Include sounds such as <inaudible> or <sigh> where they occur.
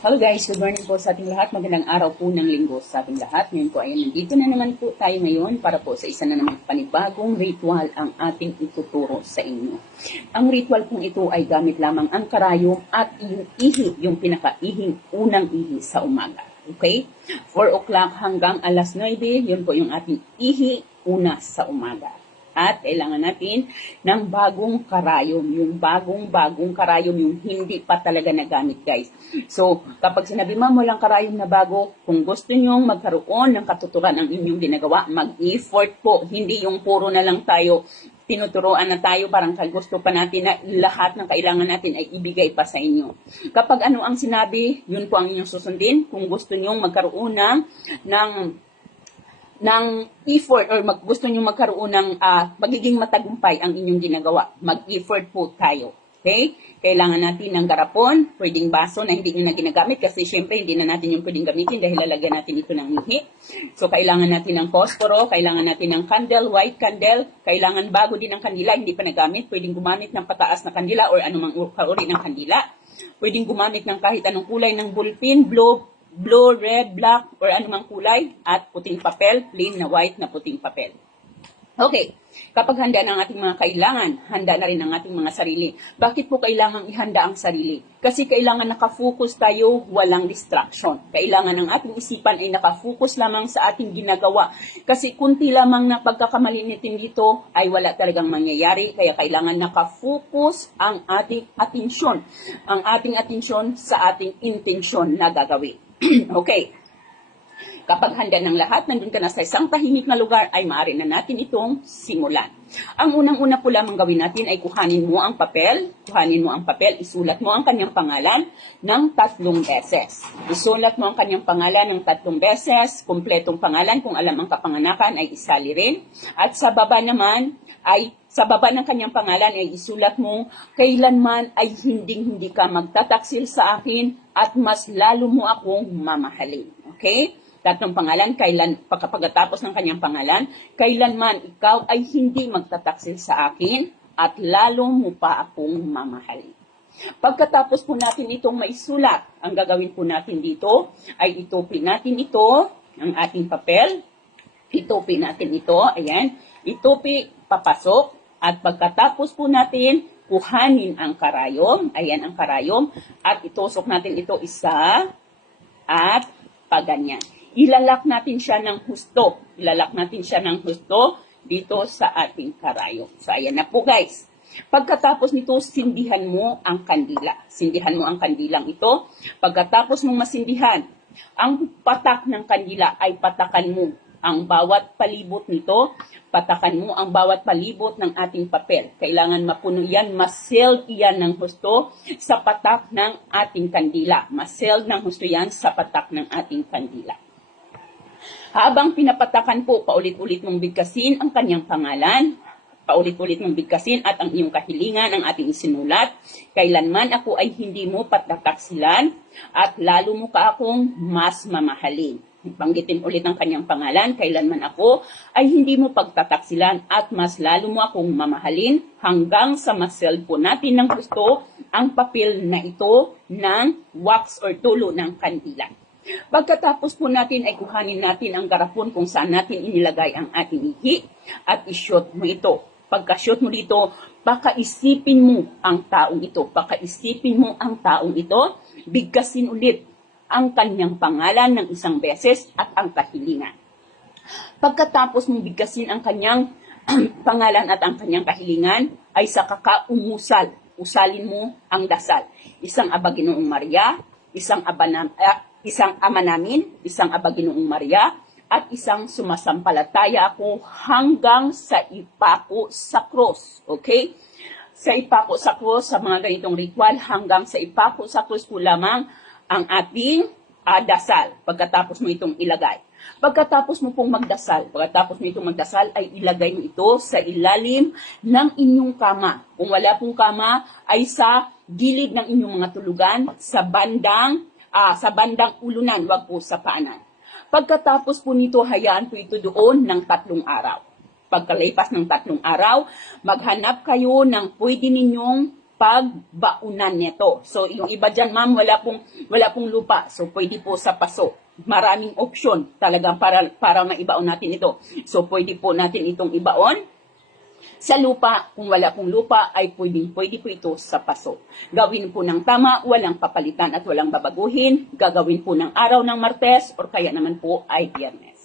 Hello guys, good morning po sa ating lahat. Magandang araw po ng linggo sa ating lahat. Ngayon po, ayan, nandito na naman po tayo ngayon para po sa isa na naman panibagong ritual ang ating ituturo sa inyo. Ang ritual kung ito ay gamit lamang ang karayom at yung ihi, yung pinakaihing unang ihi sa umaga. Okay? 4 o'clock hanggang alas 9, yun po yung ating ihi una sa umaga. At kailangan natin ng bagong karayom. Yung bagong-bagong karayom, yung hindi pa talaga nagamit, guys. So, kapag sinabi mo mo lang karayom na bago, kung gusto nyong magkaroon ng katuturan ang inyong ginagawa, mag-effort po. Hindi yung puro na lang tayo tinuturoan na tayo, parang gusto pa natin na lahat ng kailangan natin ay ibigay pa sa inyo. Kapag ano ang sinabi, yun po ang inyong susundin. Kung gusto nyong magkaroon ng, ng ng effort or mag, gusto nyo magkaroon ng ah, magiging matagumpay ang inyong ginagawa, mag-effort po tayo. Okay? Kailangan natin ng garapon, pwedeng baso na hindi nyo na ginagamit kasi syempre hindi na natin yung pwedeng gamitin dahil lalagyan natin ito ng ihi. So, kailangan natin ng posporo, kailangan natin ng candle, white candle, kailangan bago din ng kandila, hindi pa nagamit, pwedeng gumamit ng pataas na kandila or anumang kauri ng kandila. Pwedeng gumamit ng kahit anong kulay ng bullpen, blue, blue, red, black, or anumang kulay, at puting papel, plain na white na puting papel. Okay, kapag handa na ang ating mga kailangan, handa na rin ang ating mga sarili. Bakit po kailangan ihanda ang sarili? Kasi kailangan nakafocus tayo, walang distraction. Kailangan ang ating isipan ay nakafocus lamang sa ating ginagawa. Kasi kunti lamang na pagkakamali natin dito ay wala talagang mangyayari. Kaya kailangan nakafocus ang ating atensyon. Ang ating atensyon sa ating intensyon na gagawin. <clears throat> okay. Kapag handa ng lahat, nandun ka na sa isang tahimik na lugar, ay maaari na natin itong simulan. Ang unang-una po lamang gawin natin ay kuhanin mo ang papel, kuhanin mo ang papel, isulat mo ang kanyang pangalan ng tatlong beses. Isulat mo ang kanyang pangalan ng tatlong beses, kumpletong pangalan, kung alam ang kapanganakan ay isali rin. At sa baba naman, ay sa baba ng kanyang pangalan ay isulat mo, kailanman ay hinding-hindi ka magtataksil sa akin at mas lalo mo akong mamahalin. Okay? Tatlong pangalan, kailan, pagkatapos ng kanyang pangalan, kailanman ikaw ay hindi magtataksil sa akin at lalo mo pa akong mamahalin. Pagkatapos po natin itong maisulat, ang gagawin po natin dito ay itupi natin ito, ang ating papel, itupi natin ito, ayan, itupi, papasok, at pagkatapos po natin, kuhanin ang karayom, ayan ang karayom, at itusok natin ito isa, at paganyan ilalak natin siya ng husto. Ilalak natin siya ng husto dito sa ating karayom. So, ayan na po guys. Pagkatapos nito, sindihan mo ang kandila. Sindihan mo ang kandilang ito. Pagkatapos mong masindihan, ang patak ng kandila ay patakan mo ang bawat palibot nito, patakan mo ang bawat palibot ng ating papel. Kailangan mapuno yan, maseld iyan ng husto sa patak ng ating kandila. Maseld ng husto yan sa patak ng ating kandila. Habang pinapatakan po, paulit-ulit mong bigkasin ang kanyang pangalan, paulit-ulit mong bigkasin at ang iyong kahilingan ang ating isinulat. Kailanman ako ay hindi mo patataksilan at lalo mo ka akong mas mamahalin. Banggitin ulit ang kanyang pangalan, kailanman ako ay hindi mo pagtataksilan at mas lalo mo akong mamahalin hanggang sa masel po natin ng gusto ang papel na ito ng wax or tulo ng kandila. Pagkatapos po natin ay kuhanin natin ang garapon kung saan natin inilagay ang ating ihi at isyot mo ito. Pagka-shoot mo dito, pakaisipin mo ang taong ito. Pakaisipin mo ang taong ito. Bigkasin ulit ang kanyang pangalan ng isang beses at ang kahilingan. Pagkatapos mong bigkasin ang kanyang <clears throat> pangalan at ang kanyang kahilingan, ay sa kakaumusal, usalin mo ang dasal. Isang Aba Ginoong Maria, isang Aba uh, isang ama namin, isang Aba Ginoong Maria, at isang sumasampalataya ako hanggang sa ipako sa cross. Okay? Sa ipako sa cross, sa mga ganitong ritual, hanggang sa ipako sa cross po lamang ang ating uh, dasal pagkatapos mo itong ilagay. Pagkatapos mo pong magdasal, pagkatapos mo itong magdasal, ay ilagay mo ito sa ilalim ng inyong kama. Kung wala pong kama, ay sa gilid ng inyong mga tulugan, sa bandang, uh, sa bandang ulunan, wag po sa paanan. Pagkatapos po nito, hayaan po ito doon ng tatlong araw. Pagkalipas ng tatlong araw, maghanap kayo ng pwede ninyong pagbaunan nito. So, yung iba dyan, ma'am, wala pong, wala pong lupa. So, pwede po sa paso. Maraming option talagang para, para maibaon natin ito. So, pwede po natin itong ibaon sa lupa, kung wala pong lupa, ay pwedeng pwede po ito sa paso. Gawin po ng tama, walang papalitan at walang babaguhin. Gagawin po ng araw ng Martes or kaya naman po ay Biyernes.